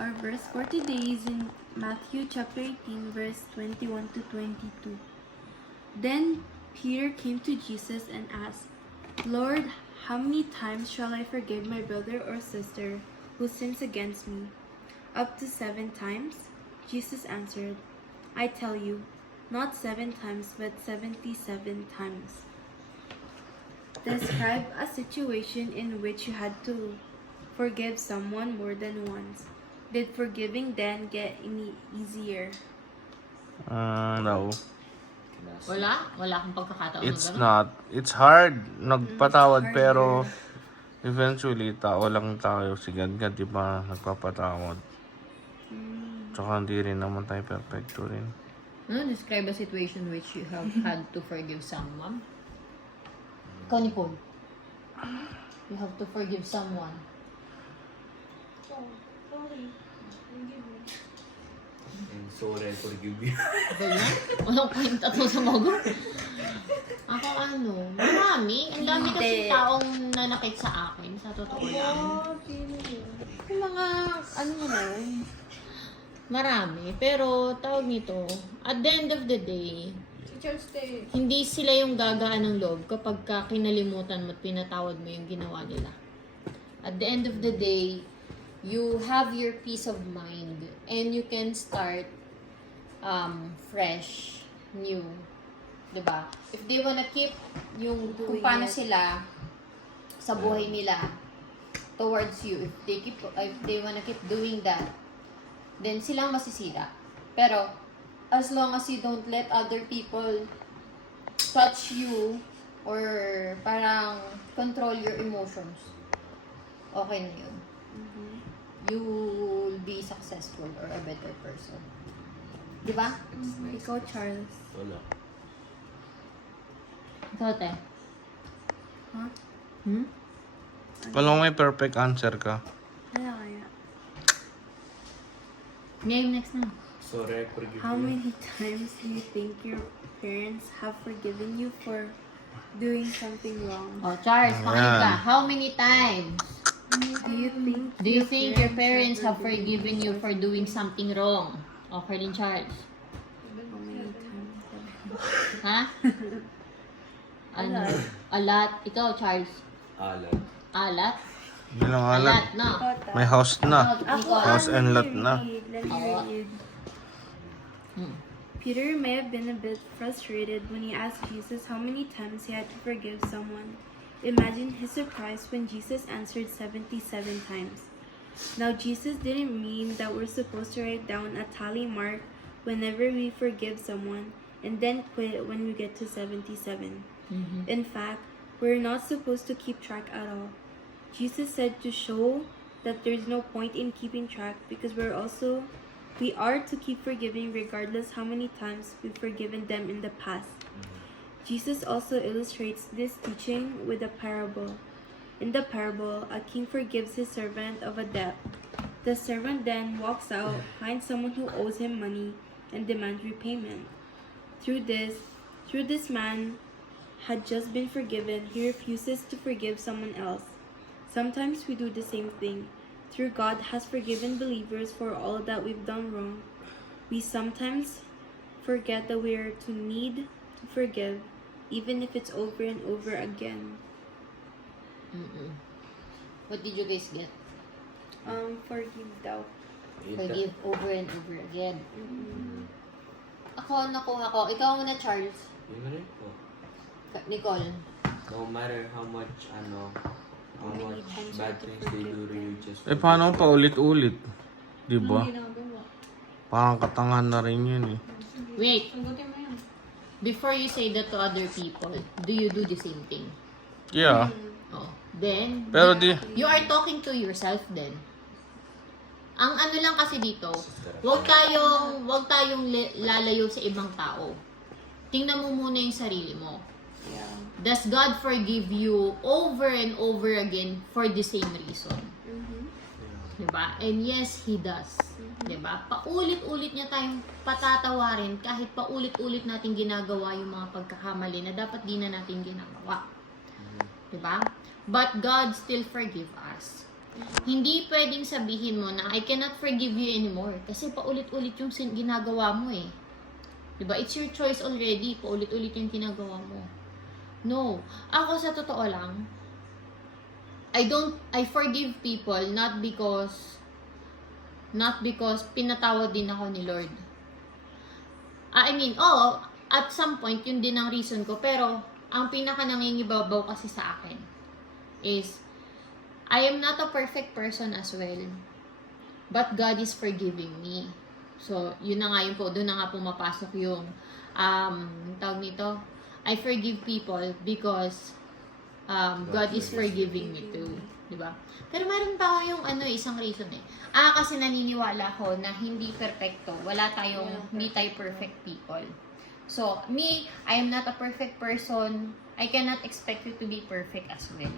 Our verse for today is in Matthew chapter 18, verse 21 to 22. Then Peter came to Jesus and asked, Lord, how many times shall I forgive my brother or sister who sins against me? Up to 7 times? Jesus answered, I tell you, not 7 times, but 77 times. Describe a situation in which you had to forgive someone more than once. Did forgiving then get any easier? No. Wala? Wala akong pagkakataon It's na gano'n? not. It's hard. Nagpatawad It's pero harder. eventually tao lang tayo. Si God, di ba nagpapatawad? Tsaka hindi rin naman tayo perfecto rin. Describe a situation which you have had to forgive someone. Ikaw, Nicole. You have to forgive someone. Sorry, forgive you. Ganyan? Walang point ako sa mago. Ako marami. Ang dami kasi Hindi. taong nanakit sa akin, sa totoo lang. Yung mga, marami. Pero, tawag nito, at the end of the day, hindi sila yung gagaan ng loob kapag kinalimutan mo at pinatawad mo yung ginawa nila. At the end of the day, you have your peace of mind and you can start fresh, new. Diba? If they wanna keep yung kung Doing paano it. sila sa buhay nila towards you, if they wanna keep doing that, then silang masisira. Pero, as long as you don't let other people touch you or parang control your emotions, okay na yun. You will be successful or a better person. Diba? Ikaw, Charles. Wala. Ikaw, te. Huh? Kung may perfect answer ka. Wala kaya. Ngayon, next na. Sorry, forgive How you. many times do you think your parents have forgiven you for doing something wrong? Oh, Charles, pakinig ka. Ayan. How many times Do you think your parents have forgiven you for doing something wrong? Okay din, Charles. How many times? Ha? Ano? Alat. Ikaw, Charles. Alam. Alat? Yun lang alam. No. May house na. Nicole. House and lot na. Let me read. Peter may have been a bit frustrated when he asked Jesus how many times he had to forgive someone. Imagine his surprise when Jesus answered 77 times. Now, Jesus didn't mean that we're supposed to write down a tally mark whenever we forgive someone and then quit when we get to 77. In fact, we're not supposed to keep track at all. Jesus said to show that there's no point in keeping track because we are to keep forgiving regardless how many times we've forgiven them in the past. Jesus also illustrates this teaching with a parable. In the parable, a king forgives his servant of a debt. The servant then walks out, finds someone who owes him money, and demands repayment. Through this man had just been forgiven, he refuses to forgive someone else. Sometimes we do the same thing. Through God has forgiven believers for all that we've done wrong. We sometimes forget that we are to need to forgive, even if it's over and over again. What did you guys get? Forgive daw. Forgive over and over again. Ako, nakuha ko. Ikaw muna, Charles. Yun rin po. Nicole. No matter how much, how much bad things they do to you, just Paano pa ulit-ulit? Di ba? Parang katangan na rin yun eh. Wait. Before you say that to other people, do you do the same thing? Yeah. Oh. Then, Pero you are talking to yourself then. Ang ano lang kasi dito, wag tayong lalayo sa ibang tao. Tingnan mo muna yung sarili mo. Does God forgive you over and over again for the same reason? Diba? And yes, He does. Diba? Paulit-ulit niya tayong patatawarin kahit paulit-ulit natin ginagawa yung mga pagkakamali na dapat di na natin ginagawa. Diba? But God still forgive us. Hindi pwedeng sabihin mo na I cannot forgive you anymore kasi paulit-ulit yung ginagawa mo eh. Diba? It's your choice already. Paulit-ulit yung ginagawa mo. No. Ako sa totoo lang, I forgive people not because pinatawad din ako ni Lord. I mean, at some point, yun din ang reason ko. Pero, ang pinaka nangingibabaw kasi sa akin is, I am not a perfect person as well. But God is forgiving me. So, yun na nga yun po. Doon na nga pumapasok yung, tawag nito, I forgive people because God is forgiving me too. Diba? Pero meron pa ako yung isang reason eh. Kasi naniniwala ko na hindi perfecto. Hindi tayo perfect people. So, me, I am not a perfect person. I cannot expect you to be perfect as well.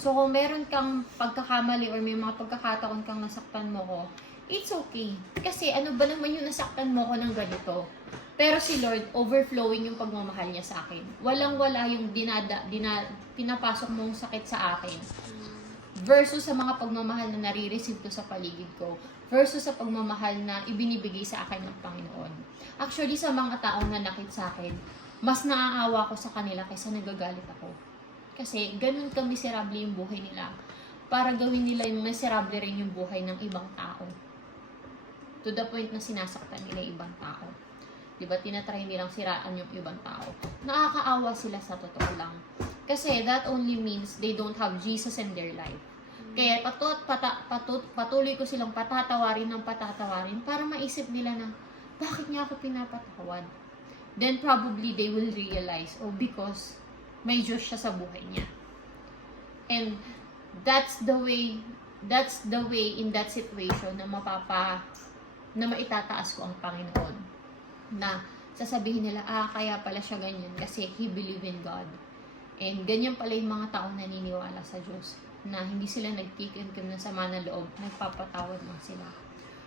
So, kung meron kang pagkakamali or may mga pagkakataon kang nasaktan mo ko, it's okay. Kasi ano ba naman yung nasaktan mo ko ng ganito? Pero si Lord, overflowing yung pagmamahal niya sa akin. Walang-wala yung pinapasok mong sakit sa akin. Versus sa mga pagmamahal na nare-receive ko sa paligid ko. Versus sa pagmamahal na ibinibigay sa akin ng Panginoon. Actually, sa mga taong nanakit sa akin, mas naaawa ko sa kanila kaysa nagagalit ako. Kasi ganun ka-miserable yung buhay nila. Para gawin nila yung miserable rin yung buhay ng ibang tao. To the point na sinasaktan nila yung ibang tao. Diba, tinatry nilang siraan yung ibang tao. Nakakaawa sila sa totoo lang. Kasi that only means they don't have Jesus in their life. Kaya patuloy ko silang patatawarin para maisip nila na, bakit niya ako pinapatawad? Then probably they will realize, because may Diyos siya sa buhay niya. And that's the way in that situation na maitataas ko ang Panginoon. Na sasabihin nila, kaya pala siya ganyan kasi he believe in God. And ganyan pala yung mga taong naniniwala sa Diyos na hindi sila nagkikikim ng sama ng loob, nagpapatawad lang sila.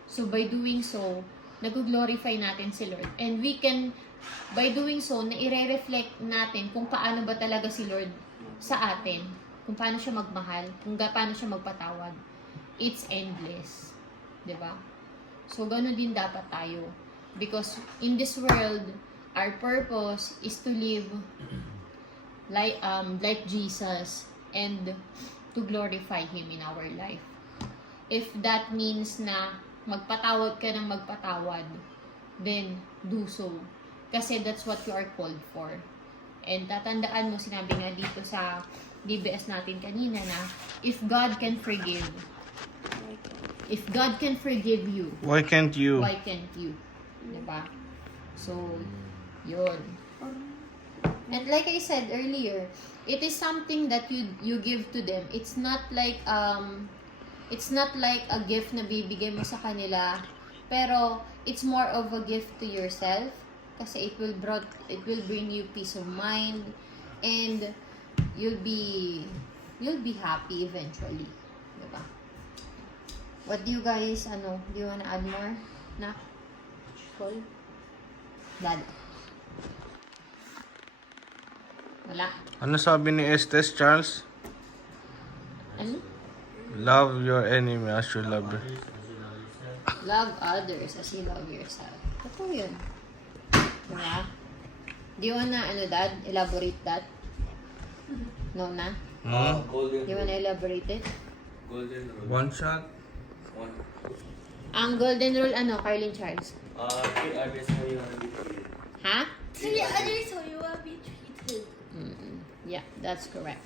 So by doing so, nag-glorify natin si Lord. And we can, by doing so, na-reflect natin kung paano ba talaga si Lord sa atin. Kung paano siya magmahal, kung paano siya magpatawad. It's endless. Diba? So ganun din dapat tayo. Because in this world, our purpose is to live like Jesus and to glorify Him in our life. If that means na magpatawad ka ng magpatawad, then do so. Kasi that's what you are called for. And tatandaan mo, sinabi nga dito sa DBS natin kanina na, if God can forgive you, Why can't you? why can't you? Diba? So, yun. And like I said earlier, it is something that you give to them. It's not like a gift na bibigay mo sa kanila, pero it's more of a gift to yourself kasi it will bring you peace of mind and you'll be happy eventually. Diba? What do you guys do you wanna add more? Na? Cool. Dad. Wala. Ano sabi ni Estes, Charles? Ano? Love your enemy as you love your... Love others as you love yourself. Ito yun. Diba? Do you wanna, Dad? Elaborate that? No na? Golden Do you wanna elaborate it? Golden rule. One shot? Ang golden rule, Carlin Charles? Treat others how you wanna be treated. Ha? Treat others how you want to be treated. Yeah, that's correct.